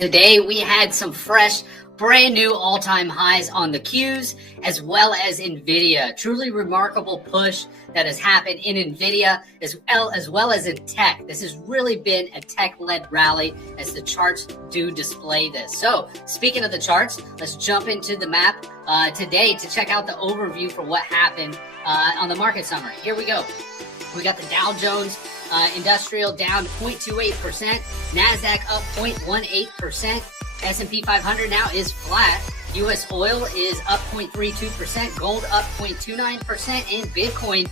Today we had some fresh, brand new all-time highs on the Qs as well as NVIDIA. Truly remarkable push that has happened in NVIDIA as well as in tech. This has really been a tech-led rally as the charts do display this. So speaking of the charts, let's jump into the map today to check out the overview for what happened on the market summary. Here we go. We got the Dow Jones Industrial down 0.28%, NASDAQ up 0.18%, S&P 500 now is flat, U.S. oil is up 0.32%, gold up 0.29%, and Bitcoin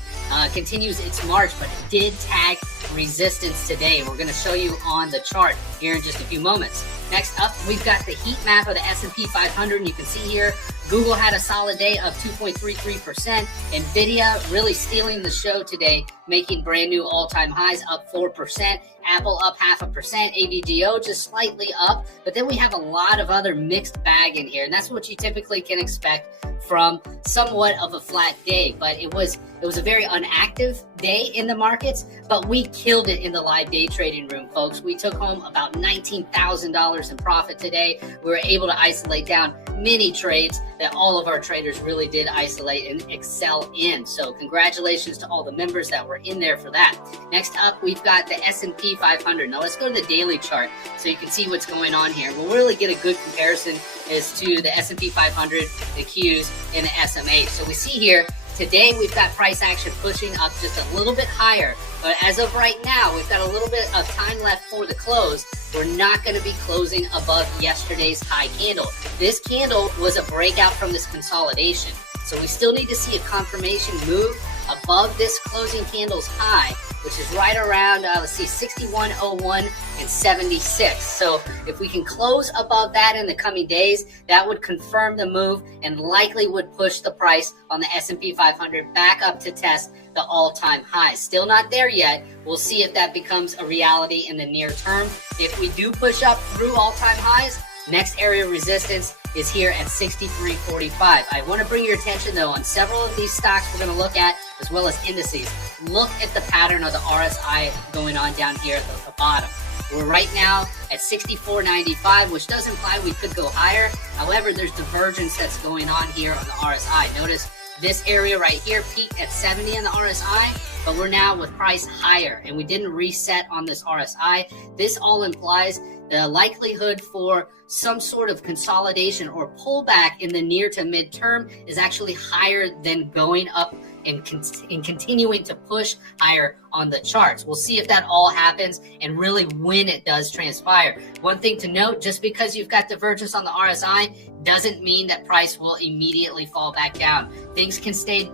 continues its march, but it did tag resistance today. We're going to show you on the chart here in just a few moments. Next up, we've got the heat map of the S&P 500, and you can see here, Google had a solid day of 2.33%. NVIDIA really stealing the show today, making brand new all-time highs, up 4%. Apple up 0.5%. AVGO just slightly up. But then we have a lot of other mixed bag in here, and that's what you typically can expect from somewhat of a flat day. But it was a very inactive day in the markets, but we killed it in the live day trading room, folks. We took home about $19,000 in profit today. We were able to isolate down many trades that all of our traders really did isolate and excel in. So congratulations to all the members that were in there for that. Next up, we've got the S&P 500. Now let's go to the daily chart so you can see what's going on here. We'll really get a good comparison as to the S&P 500, the Qs, and the SMH. So we see here, today we've got price action pushing up just a little bit higher, but as of right now, we've got a little bit of time left for the close. We're not going to be closing above yesterday's high candle. This candle was a breakout from this consolidation, so we still need to see a confirmation move above this closing candle's high, which is right around, let's see, 61.01 and 76. So if we can close above that in the coming days, that would confirm the move and likely would push the price on the S&P 500 back up to test the all-time highs. Still not there yet. We'll see if that becomes a reality in the near term. If we do push up through all-time highs, next area of resistance is here at 63.45. I want to bring your attention, though, on several of these stocks we're going to look at, as well as indices. Look at the pattern of the RSI going on down here at the bottom. We're right now at 64.95, which does imply we could go higher. However, there's divergence that's going on here on the RSI. Notice this area right here peaked at 70 on the RSI, but we're now with price higher, and we didn't reset on this RSI. This all implies the likelihood for some sort of consolidation or pullback in the near to midterm is actually higher than going up and continuing to push higher on the charts. We'll see if that all happens and really when it does transpire. One thing to note, just because you've got divergence on the RSI doesn't mean that price will immediately fall back down. Things can stay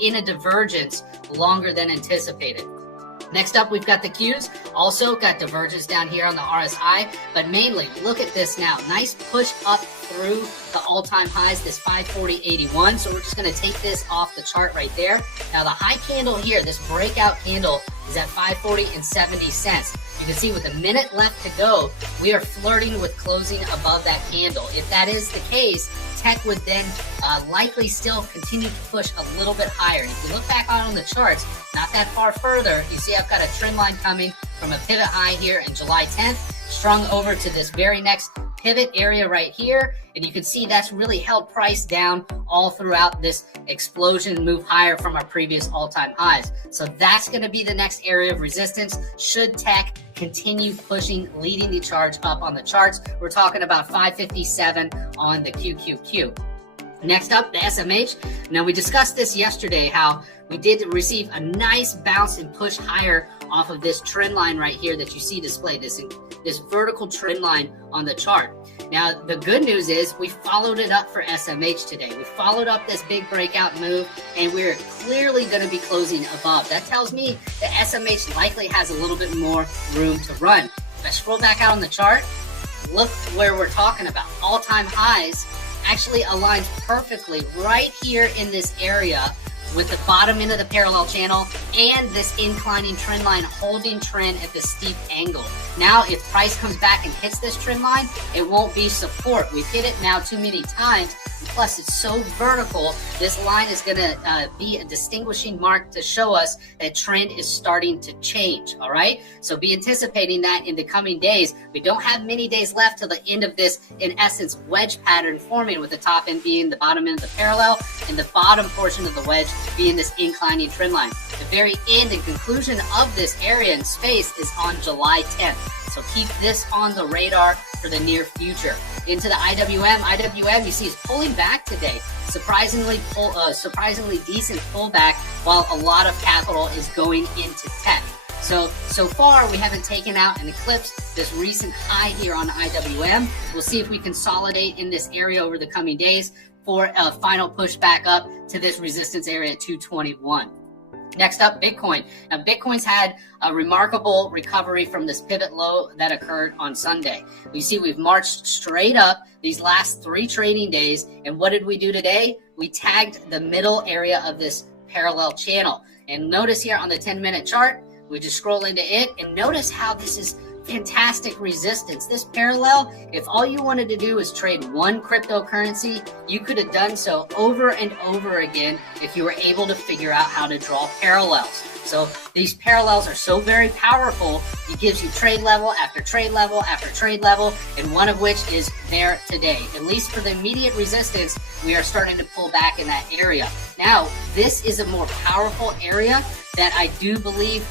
in a divergence longer than anticipated. Next up, we've got the Qs. Also got divergence down here on the RSI, but mainly look at this now. Nice push up through the all-time highs, this 540.81. So we're just going to take this off the chart right there. Now the high candle here, this breakout candle, is at 540 and 70 cents. You can see with a minute left to go, we are flirting with closing above that candle. If that is the case, tech would then likely still continue to push a little bit higher. And if you look back on the charts, not that far further, you see I've got a trend line coming from a pivot high here in July 10th, strung over to this very next pivot area right here. And you can see that's really held price down all throughout this explosion move higher from our previous all-time highs. So that's going to be the next area of resistance should tech continue pushing, leading the charge up on the charts. We're talking about 557 on the QQQ. Next up, the SMH. Now, we discussed this yesterday, how we did receive a nice bounce and push higher off of this trend line right here that you see displayed, this vertical trend line on the chart. Now, the good news is we followed it up for SMH today. We followed up this big breakout move, and we're clearly going to be closing above. That tells me that SMH likely has a little bit more room to run. If I scroll back out on the chart, look where we're talking about. All-time highs actually aligns perfectly right here in this area with the bottom end of the parallel channel and this inclining trend line holding trend at the steep angle. Now, if price comes back and hits this trend line, it won't be support. We've hit it now too many times. Plus, it's so vertical, this line is going to be a distinguishing mark to show us that trend is starting to change, all right? So be anticipating that in the coming days. We don't have many days left till the end of this, in essence, wedge pattern forming, with the top end being the bottom end of the parallel and the bottom portion of the wedge being this inclining trend line. The very end and conclusion of this area in space is on July 10th. So keep this on the radar for the near future. Into the IWM, you see is pulling back today. Surprisingly decent pullback, while a lot of capital is going into tech. So far, we haven't taken out and eclipsed this recent high here on IWM. We'll see if we consolidate in this area over the coming days for a final push back up to this resistance area at 221. Next up, Bitcoin. Now, Bitcoin's had a remarkable recovery from this pivot low that occurred on Sunday. We see we've marched straight up these last 3 trading days. And what did we do today? We tagged the middle area of this parallel channel. And notice here on the 10-minute chart, we just scroll into it and notice how this is fantastic resistance. This parallel, if all you wanted to do is trade one cryptocurrency, you could have done so over and over again if you were able to figure out how to draw parallels. So these parallels are so very powerful. It gives you trade level after trade level after trade level, and one of which is there today. At least for the immediate resistance, we are starting to pull back in that area. Now, this is a more powerful area that I do believe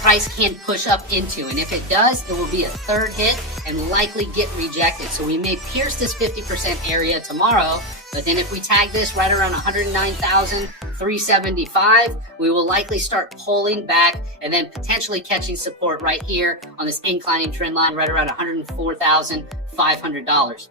price can push up into, and if it does, it will be a third hit and likely get rejected. So we may pierce this 50% area tomorrow, but then if we tag this right around 109,375, we will likely start pulling back and then potentially catching support right here on this inclining trend line right around $104,500.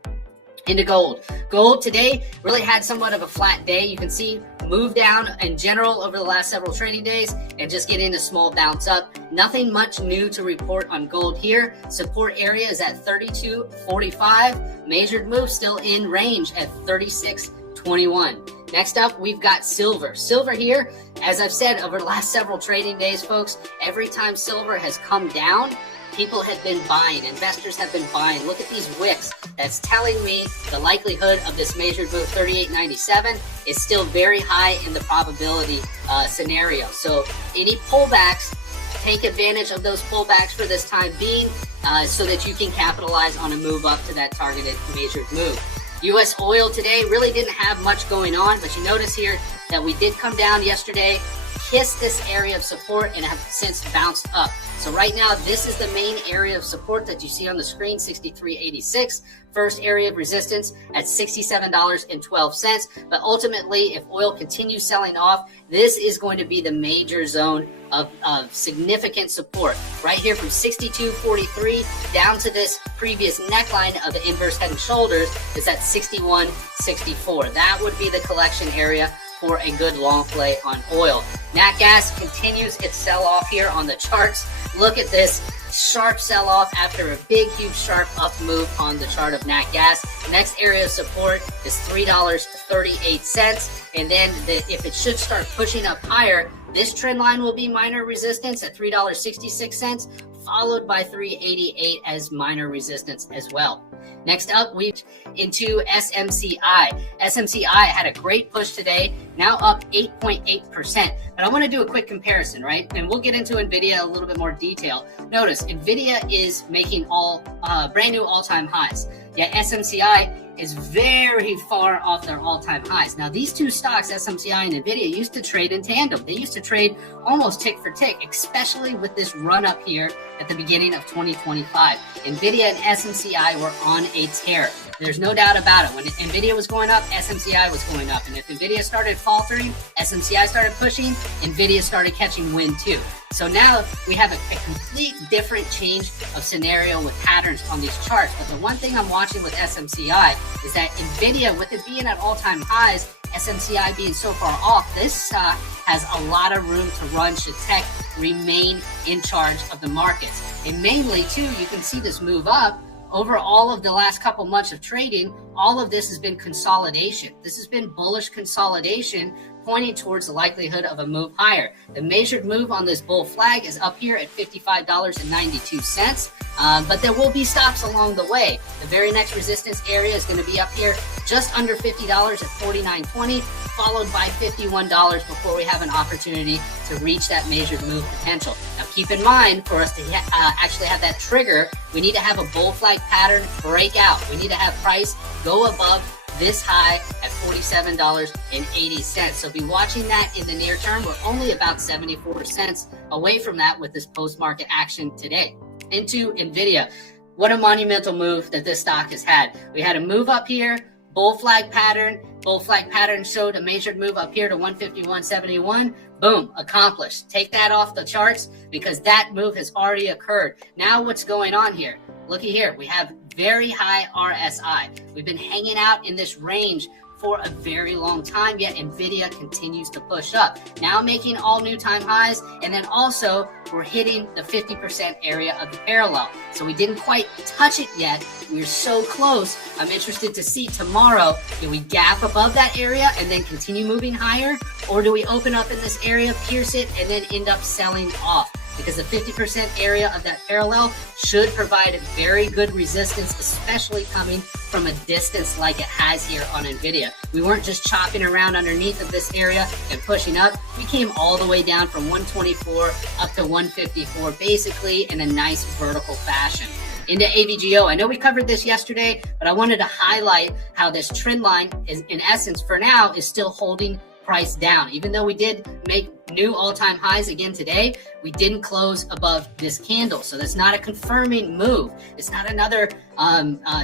Into gold. Gold today really had somewhat of a flat day. You can see move down in general over the last several trading days and just get in a small bounce up. Nothing much new to report on gold here. Support area is at 32.45. Measured move still in range at 36.21. Next up, we've got silver. Silver here, as I've said over the last several trading days, folks, every time silver has come down, people have been buying, investors have been buying. Look at these wicks. That's telling me the likelihood of this measured move 38.97 is still very high in the probability scenario. So any pullbacks, take advantage of those pullbacks for this time being so that you can capitalize on a move up to that targeted measured move. U.S. oil today really didn't have much going on, but you notice here that we did come down yesterday, kissed this area of support, and have since bounced up. So right now, this is the main area of support that you see on the screen, 63.86. First area of resistance at $67.12. But ultimately, if oil continues selling off, this is going to be the major zone of significant support. Right here from 62.43 down to this previous neckline of the inverse head and shoulders is at 61.64. That would be the collection area for a good long play on oil. Nat gas continues its sell-off here on the charts. Look at this sharp sell-off after a big, huge, sharp up move on the chart of nat gas. Next area of support is $3.38. And then if it should start pushing up higher, this trend line will be minor resistance at $3.66, followed by $3.88 as minor resistance as well. Next up, we into SMCI. SMCI had a great push today, now up 8.8%. But I want to do a quick comparison, right? And we'll get into NVIDIA a little bit more detail. Notice, NVIDIA is making all brand new all-time highs. Yet SMCI is very far off their all-time highs. Now, these two stocks, SMCI and NVIDIA, used to trade in tandem. They used to trade almost tick for tick, especially with this run-up here at the beginning of 2025. NVIDIA and SMCI were on a tear. There's no doubt about it. When NVIDIA was going up, SMCI was going up. And if NVIDIA started faltering, SMCI started pushing, NVIDIA started catching wind too. So now we have a complete different change of scenario with patterns on these charts. But the one thing I'm watching with SMCI is that NVIDIA, with it being at all-time highs, SMCI being so far off, this stock has a lot of room to run should tech remain in charge of the markets. And mainly, too, you can see this move up. Over all of the last couple months of trading, all of this has been consolidation. This has been bullish consolidation, pointing towards the likelihood of a move higher. The measured move on this bull flag is up here at $55.92, but there will be stops along the way. The very next resistance area is going to be up here, just under $50 at $49.20, followed by $51 before we have an opportunity to reach that measured move potential. Now keep in mind, for us to actually have that trigger, we need to have a bull flag pattern breakout. We need to have price go above this high at $47.80. So be watching that in the near term. We're only about 74 cents away from that with this post-market action today. Into NVIDIA. What a monumental move that this stock has had. We had a move up here, bull flag pattern. Bull flag pattern showed a measured move up here to 151.71. Boom, accomplished. Take that off the charts because that move has already occurred. Now what's going on here? Looky here, we have very high RSI. We've been hanging out in this range for a very long time, yet NVIDIA continues to push up. Now making all new time highs, and then also we're hitting the 50% area of the parallel. So we didn't quite touch it yet. We're so close. I'm interested to see tomorrow, do we gap above that area and then continue moving higher? Or do we open up in this area, pierce it, and then end up selling off? Because the 50% area of that parallel should provide a very good resistance, especially coming from a distance like it has here on NVIDIA. We weren't just chopping around underneath of this area and pushing up. We came all the way down from 124 up to 154, basically in a nice vertical fashion. Into AVGO. I know we covered this yesterday, but I wanted to highlight how this trend line is, in essence, for now, is still holding price down. Even though we did make new all-time highs again today, we didn't close above this candle. So that's not a confirming move. It's not another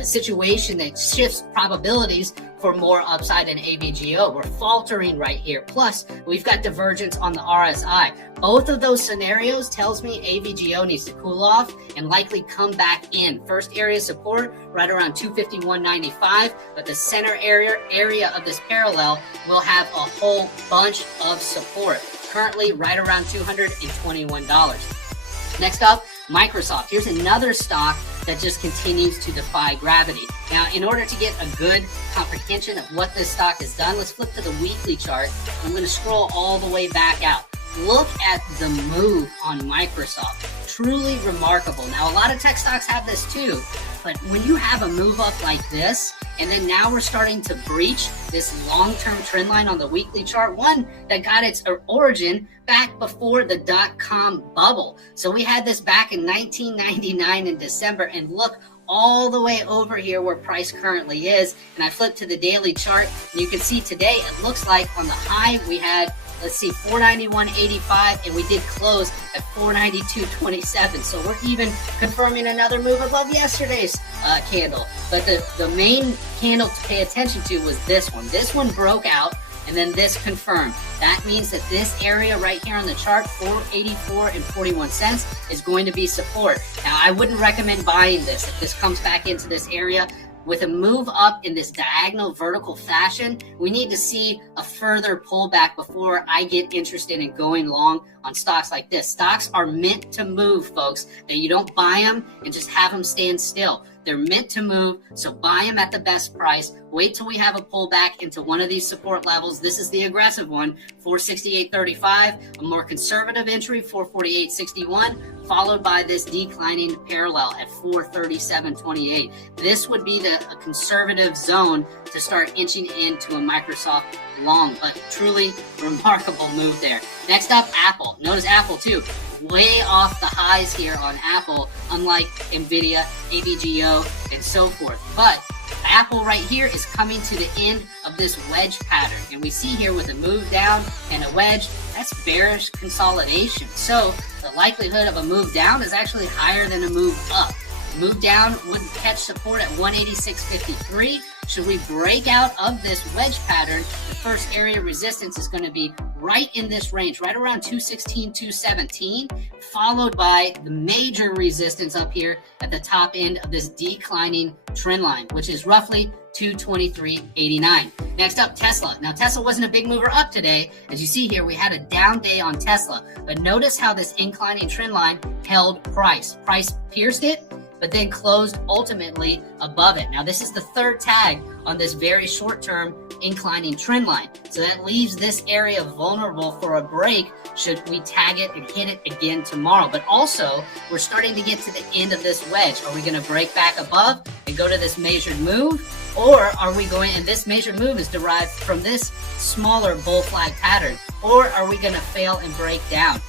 situation that shifts probabilities for more upside in AVGO. We're faltering right here. Plus, we've got divergence on the RSI. Both of those scenarios tells me AVGO needs to cool off and likely come back in. First area support right around 251.95, but the center area of this parallel will have a whole bunch of support. Currently right around $221. Next up, Microsoft. Here's another stock that just continues to defy gravity. Now, in order to get a good comprehension of what this stock has done, let's flip to the weekly chart. I'm going to scroll all the way back out. Look at the move on Microsoft. Truly remarkable. Now, a lot of tech stocks have this too, but when you have a move up like this, and then now we're starting to breach this long-term trend line on the weekly chart, one that got its origin back before the dot-com bubble. So we had this back in 1999 in December, and look all the way over here where price currently is. And I flipped to the daily chart, and you can see today it looks like on the high we had, let's see, 491.85, and we did close at 492.27. So we're even confirming another move above yesterday's candle. But the main candle to pay attention to was this one. This one broke out, and then this confirmed. That means that this area right here on the chart, 484.41 cents, is going to be support. Now, I wouldn't recommend buying this. If this comes back into this area, with a move up in this diagonal vertical fashion, we need to see a further pullback before I get interested in going long on stocks like this. Stocks are meant to move, folks. That you don't buy them and just have them stand still. They're meant to move, so buy them at the best price. Wait till we have a pullback into one of these support levels. This is the aggressive one, 468.35. A more conservative entry, 448.61, followed by this declining parallel at 437.28. This would be a conservative zone to start inching into a Microsoft long, but truly remarkable move there. Next up, Apple. Notice Apple too. Way off the highs here on Apple, unlike NVIDIA, AVGO, and so forth. But Apple right here is coming to the end of this wedge pattern. And we see here with a move down and a wedge, that's bearish consolidation. So the likelihood of a move down is actually higher than a move up. Move down wouldn't catch support at 186.53. Should we break out of this wedge pattern, the first area of resistance is going to be right in this range, right around 216, 217, followed by the major resistance up here at the top end of this declining trend line, which is roughly 223.89. Next up, Tesla. Now, Tesla wasn't a big mover up today. As you see here, we had a down day on Tesla, but notice how this inclining trend line held price. Price pierced it, but then closed ultimately above it. Now, this is the third tag on this very short-term inclining trend line. So that leaves this area vulnerable for a break should we tag it and hit it again tomorrow. But also, we're starting to get to the end of this wedge. Are we going to break back above and go to this measured move? Or are we going, and this measured move is derived from this smaller bull flag pattern, or are we going to fail and break down?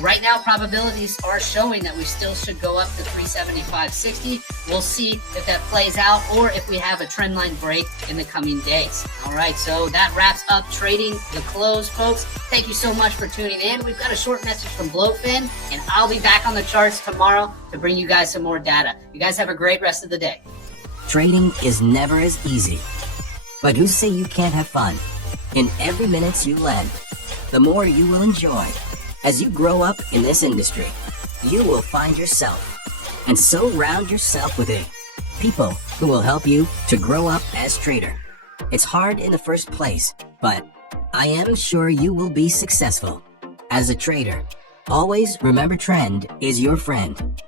Right now, probabilities are showing that we still should go up to 375.60. We'll see if that plays out or if we have a trend line break in the coming days. All right, so that wraps up trading the close, folks. Thank you so much for tuning in. We've got a short message from Blowfin, and I'll be back on the charts tomorrow to bring you guys some more data. You guys have a great rest of the day. Trading is never as easy, but who say you can't have fun? In every minute you lend, the more you will enjoy. As you grow up in this industry, you will find yourself, and surround yourself with it. People who will help you to grow up as trader. It's hard in the first place, but I am sure you will be successful. As a trader, always remember trend is your friend.